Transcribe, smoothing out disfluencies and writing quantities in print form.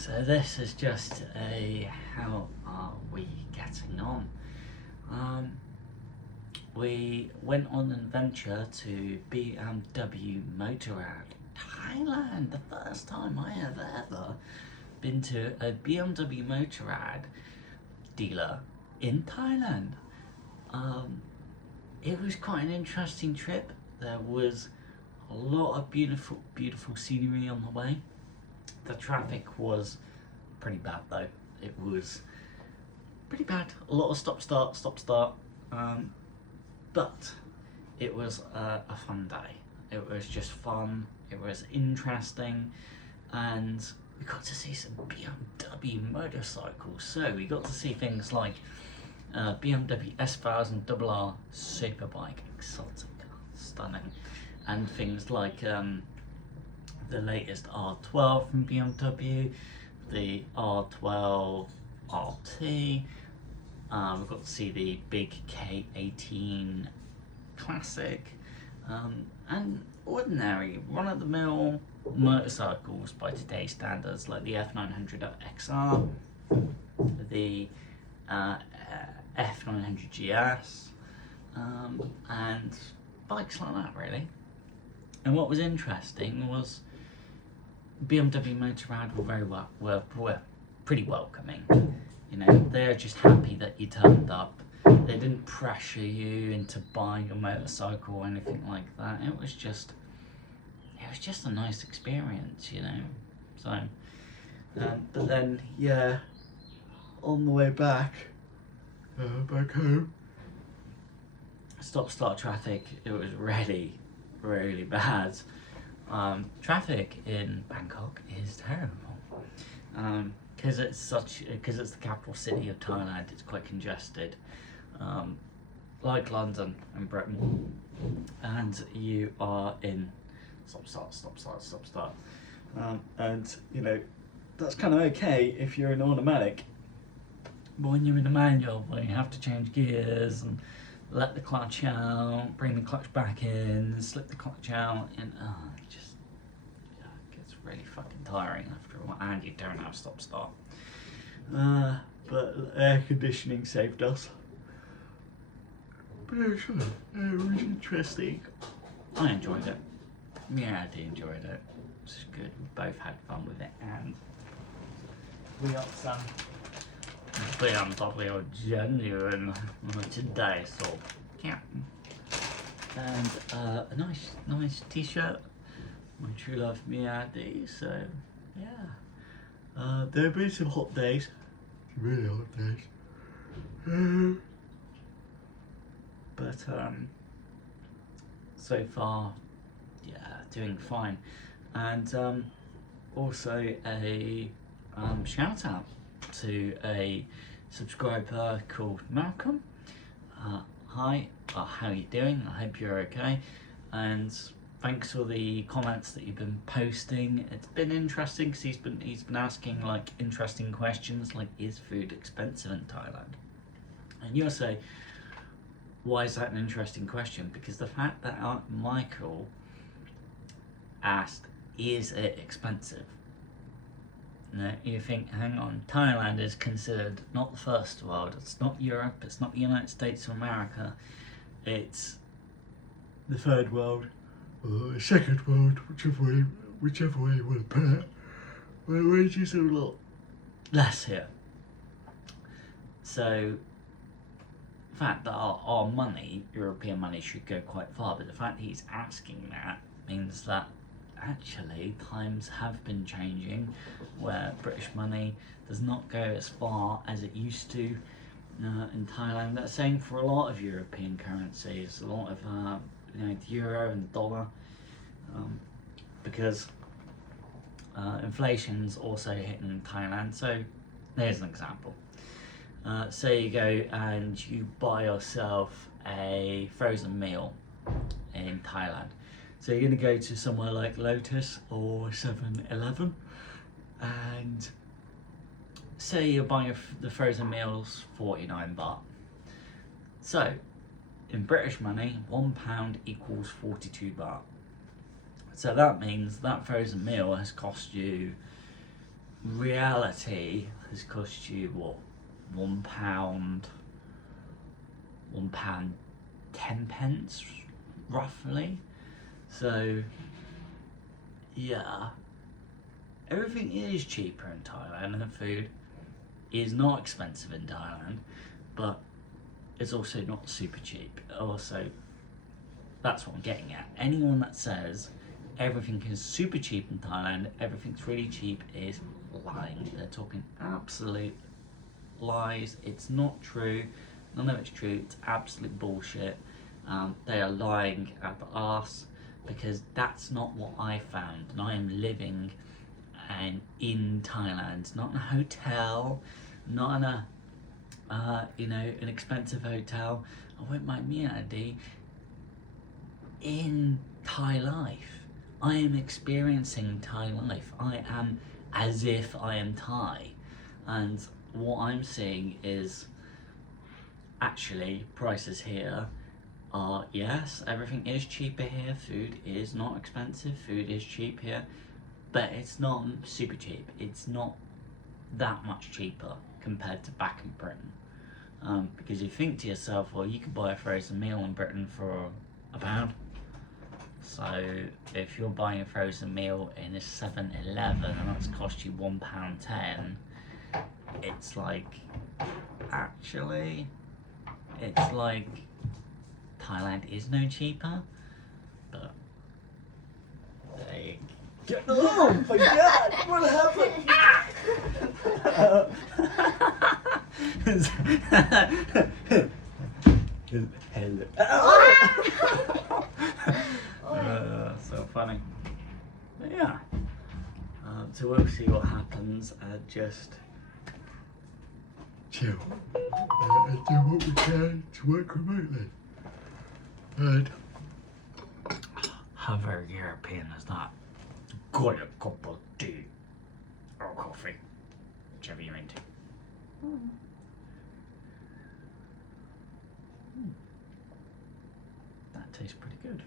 So this is just a how are we getting on? We went on an adventure to BMW Meeyaradee, Thailand. The first time I have ever been to a BMW Meeyaradee dealer in Thailand. It was quite an interesting trip. There was a lot of beautiful scenery on the way. The traffic was pretty bad though. It was pretty bad. A lot of stop start. But it was a fun day. It was just fun. It was interesting, and we got to see some BMW motorcycles. So we got to see things like BMW S1000 RR Superbike, exotic, stunning, and things like the latest R12 from BMW, the R12 RT. We got to see the big K18 Classic, and ordinary run-of-the-mill motorcycles by today's standards, like the F900 XR, the F900 GS, and bikes like that really. And what was interesting was BMW Meeyaradee were pretty welcoming. You know, they're just happy that you turned up. They didn't pressure you into buying a motorcycle or anything like that. It was just a nice experience, you know. So, but then yeah, on the way back home, stop-start traffic. It was really bad. Traffic in Bangkok is terrible. Because it's the capital city of Thailand. It's quite congested, like London and Britain. And you are in stop start. And you know that's kind of okay if you're in automatic. But when you're in a manual, where you have to change gears and let the clutch out, bring the clutch back in, slip the clutch out, and it just gets really fucking tiring after a while, and you don't have stop start. But air conditioning saved us. But it was interesting. I enjoyed it. Yeah, I enjoyed it. It was good. We both had fun with it, and we got some BMW genuine today, so yeah. And a nice t-shirt. My true love Meeyaradee, so yeah. There have been some hot days. Really hot days. But so far, yeah, doing fine. And also a shout out to a subscriber called Malcolm. Hi, how are you doing? I hope you're okay. And thanks for the comments that you've been posting. It's been interesting because he's been asking like interesting questions like, is food expensive in Thailand? And you'll say, why is that an interesting question? Because the fact that Michael asked, is it expensive? No, you think, hang on, Thailand is considered not the first world, it's not Europe, it's not the United States of America, it's the third world, or the second world, whichever way you want to put it, where wages are a lot less here. So, the fact that our money, European money, should go quite far, but the fact that he's asking that means that actually times have been changing, where British money does not go as far as it used to in Thailand. That's same for a lot of European currencies, a lot of the euro and dollar, because inflation's also hitting Thailand. So there's an example. Say you go and you buy yourself a frozen meal in Thailand. So you're going to go to somewhere like Lotus or 7-Eleven, and say you're buying the frozen meals 49 baht. So in British money, £1 equals 42 baht. So that means that frozen meal has cost you reality has cost you what, £1, £1.10 roughly. So yeah, everything is cheaper in Thailand, and the food is not expensive in Thailand, but it's also not super cheap. Also, that's what I'm getting at. Anyone that says everything is super cheap in Thailand, everything's really cheap, is lying. They're talking absolute lies. It's not true. None of it's true. It's absolute bullshit. They are lying at the arse, because that's not what I found. And I am living in Thailand, not in a hotel, not in a an expensive hotel. I went my Meeyaradee in Thai life. I am experiencing Thai life. I am as if I am Thai, and what I'm seeing is actually prices here are, yes, everything is cheaper here. Food is not expensive. Food is cheap here, but it's not super cheap. It's not that much cheaper compared to back in Britain. Because you think to yourself, well, you could buy a frozen meal in Britain for £1. So if you're buying a frozen meal in a 7-Eleven and that's cost you £1.10, it's like, actually, it's like Thailand is no cheaper, but they get. Oh my god, what happened? So funny. But yeah, so we'll see what happens. Just chill and do what we can to work remotely. And how very European is that? Got a cup of tea or coffee, whichever you're into. That tastes pretty good.